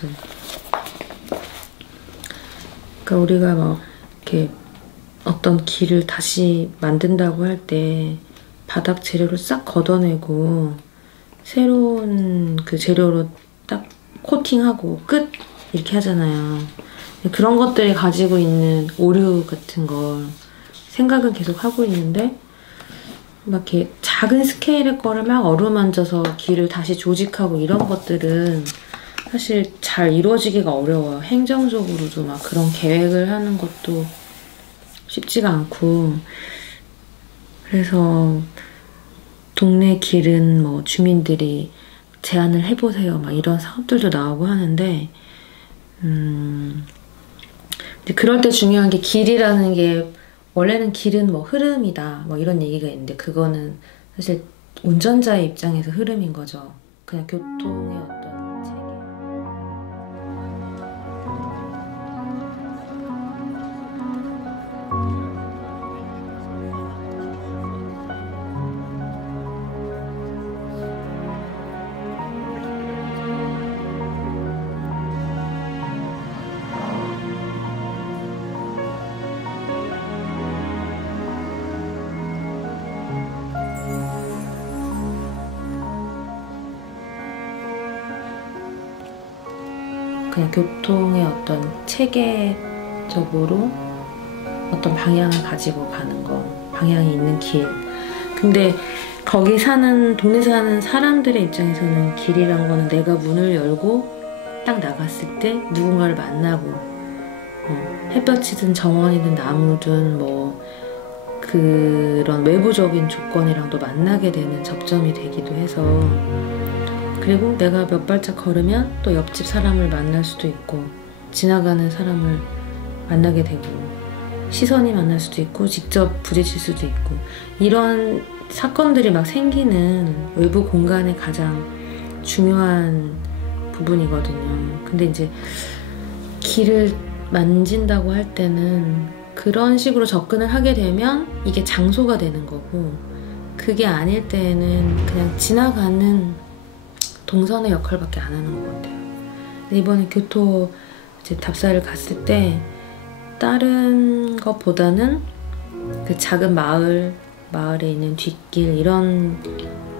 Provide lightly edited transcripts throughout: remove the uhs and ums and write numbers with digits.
있어. 그러니까 우리가 막 이렇게 어떤 길을 다시 만든다고 할 때 바닥 재료를 싹 걷어내고 새로운 그 재료로 딱 코팅하고 끝 이렇게 하잖아요. 그런 것들이 가지고 있는 오류 같은 걸 생각은 계속 하고 있는데 막 이렇게 작은 스케일의 거를 막 어루만져서 길을 다시 조직하고 이런 것들은 사실 잘 이루어지기가 어려워요. 행정적으로도 막 그런 계획을 하는 것도 쉽지가 않고. 그래서 동네 길은 뭐 주민들이 제안을 해보세요 막 이런 사업들도 나오고 하는데 그럴 때 중요한 게 길이라는 게 원래는 길은 뭐 흐름이다 뭐 이런 얘기가 있는데 그거는 사실 운전자의 입장에서 흐름인 거죠. 그냥 교통의 어떤 체계. 그냥 교통의 어떤 체계적으로 어떤 방향을 가지고 가는 거, 방향이 있는 길. 근데 거기 사는, 동네 사는 사람들의 입장에서는 길이란 거는 내가 문을 열고 딱 나갔을 때 누군가를 만나고 햇볕이든 정원이든 나무든 뭐 그런 외부적인 조건이랑도 만나게 되는 접점이 되기도 해서 그리고 내가 몇 발짝 걸으면 또 옆집 사람을 만날 수도 있고 지나가는 사람을 만나게 되고 시선이 만날 수도 있고 직접 부딪힐 수도 있고 이런 사건들이 막 생기는 외부 공간의 가장 중요한 부분이거든요. 근데 이제 길을 만진다고 할 때는 그런 식으로 접근을 하게 되면 이게 장소가 되는 거고 그게 아닐 때는 그냥 지나가는 동선의 역할밖에 안 하는 것 같아요. 이번에 교토 이제 답사를 갔을 때 다른 것보다는 그 작은 마을에 있는 뒷길 이런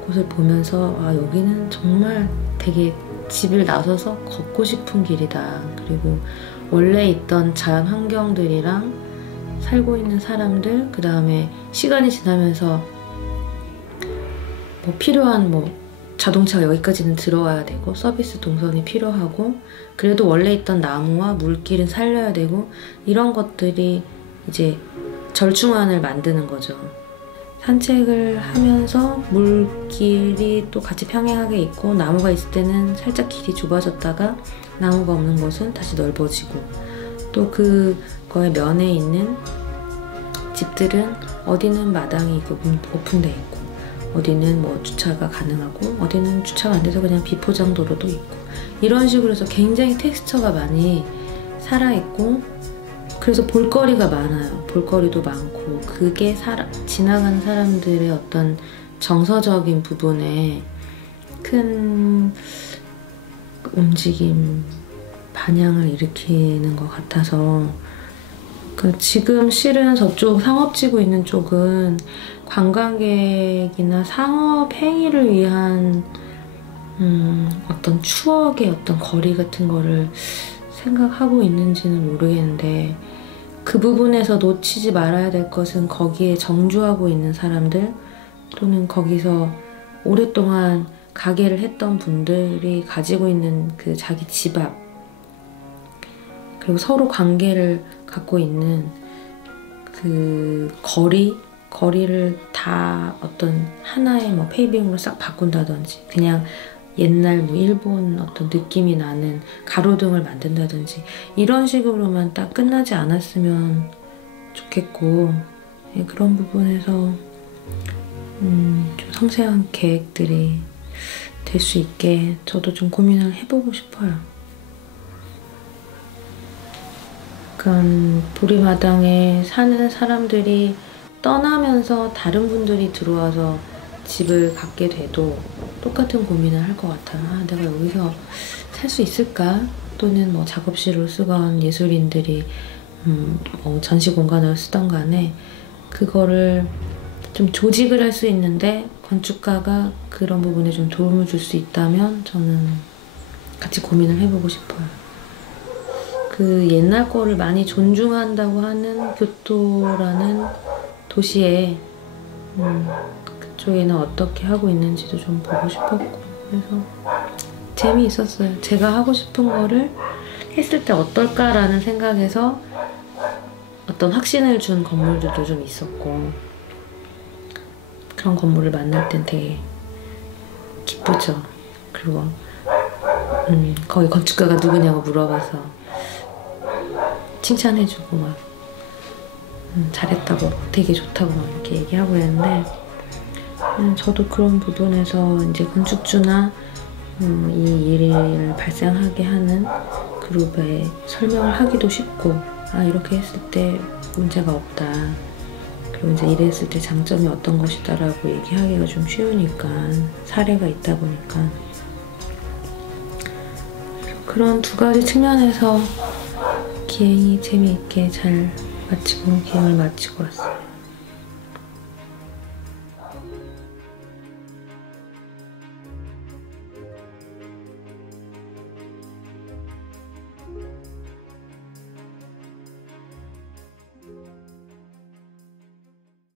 곳을 보면서 아 여기는 정말 되게 집을 나서서 걷고 싶은 길이다. 그리고 원래 있던 자연 환경들이랑 살고 있는 사람들 그 다음에 시간이 지나면서 뭐 필요한 뭐 자동차가 여기까지는 들어와야 되고 서비스 동선이 필요하고 그래도 원래 있던 나무와 물길은 살려야 되고 이런 것들이 이제 절충안을 만드는 거죠. 산책을 하면서 물길이 또 같이 평행하게 있고 나무가 있을 때는 살짝 길이 좁아졌다가 나무가 없는 곳은 다시 넓어지고 또 그거의 면에 있는 집들은 어디는 마당이 오픈돼 있고 어디는 뭐 주차가 가능하고 어디는 주차가 안 돼서 그냥 비포장 도로도 있고 이런 식으로 해서 굉장히 텍스처가 많이 살아있고 그래서 볼거리가 많아요. 볼거리도 많고 그게 지나가는 사람들의 어떤 정서적인 부분에 큰 움직임, 반향을 일으키는 것 같아서 지금 실은 저쪽 상업지구 있는 쪽은 관광객이나 상업 행위를 위한 어떤 추억의 어떤 거리 같은 거를 생각하고 있는지는 모르겠는데 그 부분에서 놓치지 말아야 될 것은 거기에 정주하고 있는 사람들 또는 거기서 오랫동안 가게를 했던 분들이 가지고 있는 그 자기 집 앞 그리고 서로 관계를 갖고 있는 그 거리를 다 어떤 하나의 뭐 페이빙으로 싹 바꾼다든지 그냥 옛날 뭐 일본 어떤 느낌이 나는 가로등을 만든다든지 이런 식으로만 딱 끝나지 않았으면 좋겠고 그런 부분에서 좀 섬세한 계획들이 될 수 있게 저도 좀 고민을 해보고 싶어요. 약간 보리마당에 사는 사람들이 떠나면서 다른 분들이 들어와서 집을 갖게 돼도 똑같은 고민을 할 것 같아요. 아, 내가 여기서 살 수 있을까? 또는 뭐 작업실로 쓰건 예술인들이 뭐 전시 공간으로 쓰던 간에 그거를 좀 조직을 할 수 있는데 건축가가 그런 부분에 좀 도움을 줄 수 있다면 저는 같이 고민을 해보고 싶어요. 그 옛날 거를 많이 존중한다고 하는 교토라는 도시에 그쪽에는 어떻게 하고 있는지도 좀 보고 싶었고, 그래서 재미있었어요. 제가 하고 싶은 거를 했을 때 어떨까라는 생각에서 어떤 확신을 준 건물들도 좀 있었고, 그런 건물을 만날 땐 되게 기쁘죠. 그리고 거기 건축가가 누구냐고 물어봐서 칭찬해주고 막 잘했다고 되게 좋다고 막 이렇게 얘기하고 그랬는데, 저도 그런 부분에서 이제 건축주나 이 일을 발생하게 하는 그룹에 설명을 하기도 쉽고, 아 이렇게 했을 때 문제가 없다, 그리고 이제 이랬을 때 장점이 어떤 것이다 라고 얘기하기가 좀 쉬우니까, 사례가 있다 보니까. 그런 두 가지 측면에서 기행이 재미있게 잘 마치고 기행을 마치고 왔어요.